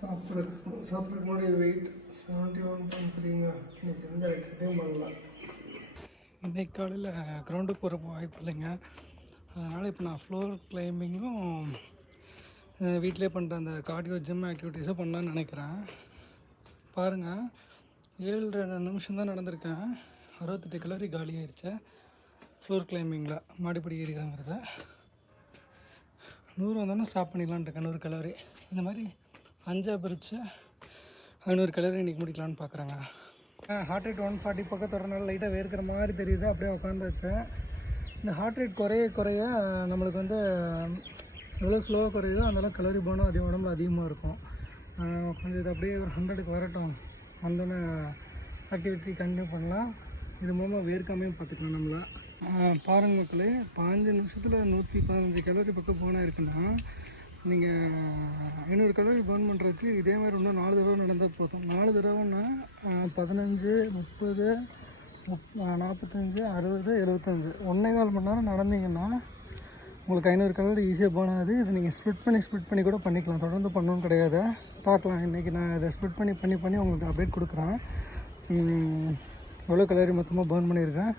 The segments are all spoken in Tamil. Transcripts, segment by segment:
சாப்பிட்றதுக்கு முன்னாடி வெயிட் 71.3ங்க. இன்னைக்கு எந்த ஆக்டிவிட்டியும் பண்ணல. இன்றைக்கு காலையில் கிரவுண்டுக்கு போகிற வாய்ப்பு இல்லைங்க. அதனால் இப்போ நான் ஃப்ளோர் கிளைம்பிங்கும் வீட்டிலே பண்ணுற அந்த கார்டியோ ஜிம் ஆக்டிவிட்டீஸும் பண்ணலான்னு நினைக்கிறேன். பாருங்கள், 7.5 நிமிஷம் தான் நடந்திருக்கேன். 68 கலோரி காலி ஆயிடுச்சு ஃப்ளோர் கிளைம்பிங்கில். மாடிப்படி ஏறிக்கிறாங்கிறத 100 வந்தோன்னே ஸ்டாப் பண்ணிடலான்னு இருக்கேன். 100 கலோரி இந்த மாதிரி 5 பிரித்து 500 கலோரி இன்றைக்கி முடிக்கலான்னு பார்க்குறாங்க. ஹார்ட் ரேட் 140 பக்கத்தோடனால லைட்டாக வேர்க்கிற மாதிரி தெரியுது. அப்படியே உட்காந்து இந்த ஹார்ட் ரேட் குறைய நம்மளுக்கு வந்து எவ்வளோ ஸ்லோவாக குறையுதோ அந்தளவு கலோரி போனும் அதிக உடம்புல அதிகமாக இருக்கும். கொஞ்சம் இது அப்படியே ஒரு 100க்கு வரட்டும், வந்தோடனே ஆக்டிவிட்டி கண்டினியூ பண்ணலாம். இது மூலமாக வேர்க்காமையும் பார்த்துக்கலாம் நம்மளை. பாருங்கள் மக்களே, 5 நிமிஷத்தில் 115 கலோரி பக்கம் போனால் இருக்குன்னா நீங்கள் 500 கலோரி பர்ன் பண்ணுறதுக்கு இதே மாதிரி இன்னும் 4 தடவை நடந்தால் போதும். 4 தடவைன்னா 15, 30, 45, 60, 75 1.25 மணி நேரம் நடந்தீங்கன்னா உங்களுக்கு 500 கலோரி ஈஸியாக போனாது. இது நீங்கள் ஸ்ப்ளிட் பண்ணி கூட பண்ணிக்கலாம். தொடர்ந்து பண்ணணும்னு கிடையாது. பார்க்கலாம். இன்றைக்கி நான் இதை ஸ்ப்ளிட் பண்ணி உங்களுக்கு அப்டேட் கொடுக்குறேன். எவ்வளோ கலோரி மொத்தமாக பர்ன் பண்ணியிருக்கேன்,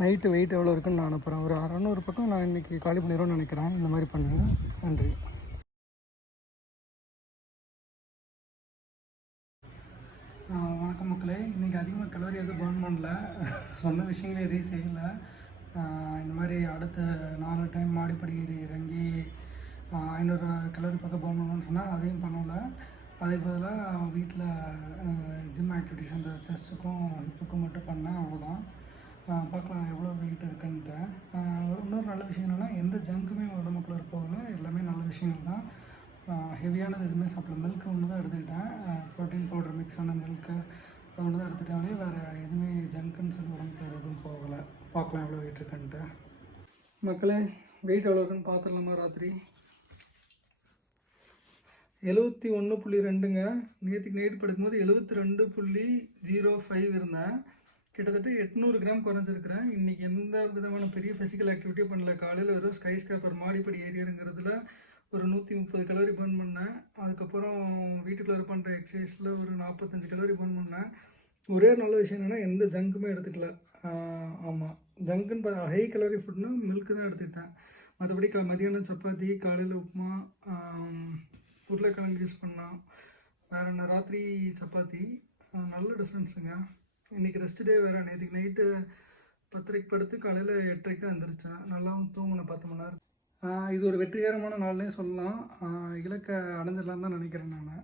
நைட்டு வெயிட் எவ்வளோ இருக்குன்னு நான் அனுப்புகிறேன். ஒரு 600 பக்கம் நான் இன்றைக்கி காலி பண்ணிடுவோன்னு நினைக்கிறேன். இந்த மாதிரி பண்ணுங்க. நன்றி. வணக்கம் மக்களே. இன்றைக்கி அதிகமாக கலோரி எதுவும் பர்ன் பண்ணல. சொன்ன விஷயங்கள் எதையும் செய்யலை. இந்த மாதிரி அடுத்த 4 டைம் மாடிப்படி ஏறி இறங்கி 500 கலோரி பக்கம் பர்ன் பண்ணணும்னு சொன்னால் அதையும் பண்ணலை. அதே பதிலாக வீட்டில் ஜிம் ஆக்டிவிட்டிஸ் அந்த செஸ்ட்டுக்கும் ஹிப்புக்கும் மட்டும் பண்ணேன். அவ்வளோதான். பார்க்கலாம் எவ்வளோ வெயிட் இருக்குன்ட்டு. இன்னொரு நல்ல விஷயம் என்னென்னா, எந்த ஜங்க்குமே உடம்புக்குள்ளே போகல. எல்லாமே நல்ல விஷயங்கள் தான். ஹெவியானது எதுவுமே சாப்பிடல. மில்க் ஒன்று தான் எடுத்துக்கிட்டேன். ப்ரோட்டீன் பவுடர் மிக்ஸ் ஆன மில்க்கு அது ஒன்று தான் எடுத்துட்டாலே வேறு எதுவுமே ஜங்க்குன்னு சொல்லி உடம்புக்கு எதுவும் போகலை. பார்க்கலாம் எவ்வளோ வெயிட் இருக்குன்ட்டு. மக்களே, வெயிட் எவ்வளோ இருக்குன்னு பார்த்துடலாமா? ராத்திரி 71.2ங்க. நேற்றுக்கு நைட்டு படுக்கும்போது 72.05 இருந்தேன். கிட்டத்தட்ட 800 கிராம் குறைஞ்சிருக்கிறேன். இன்றைக்கி எந்த விதமான பெரிய ஃபிசிக்கல் ஆக்டிவிட்டியும் பண்ணல. காலையில் வெறும் ஸ்கை ஸ்கேப்பர் மாடிப்படி ஏறியறங்கிறதுல ஒரு 130 கலோரி பர்ன் பண்ணேன். அதுக்கப்புறம் வீட்டுக்குள்ளே பண்ணுற எக்ஸசைஸில் ஒரு 45 கலோரி பர்ன் பண்ணேன். ஒரே நல்ல விஷயம் என்னென்னா, எந்த ஜங்க்குமே எடுத்துக்கல. ஆமாம், ஜங்க்குன்னு ஹை கலோரி ஃபுட்னா மில்க்கு தான் எடுத்துக்கிட்டேன். மற்றபடி மதியானம் சப்பாத்தி, காலையில் உப்புமா, உருளைக்கிழங்கு யூஸ் பண்ணால், வேறு என்ன ராத்திரி சப்பாத்தி. நல்ல டிஃப்ரென்ஸுங்க. இன்றைக்கி ரெஸ்ட் டே வேறு. நேற்றுக்கு நைட்டு 10:30க்கு படுத்து காலையில் 8:30க்கு தான் எழுந்திரிச்சேன். நல்லாவும் தூங்கினேன் 10 மணி நேரம். இது ஒரு வெற்றிகரமான நாள்னே சொல்லலாம். இலக்கை அடைஞ்சிடலான்னு தான் நினைக்கிறேன் நான்.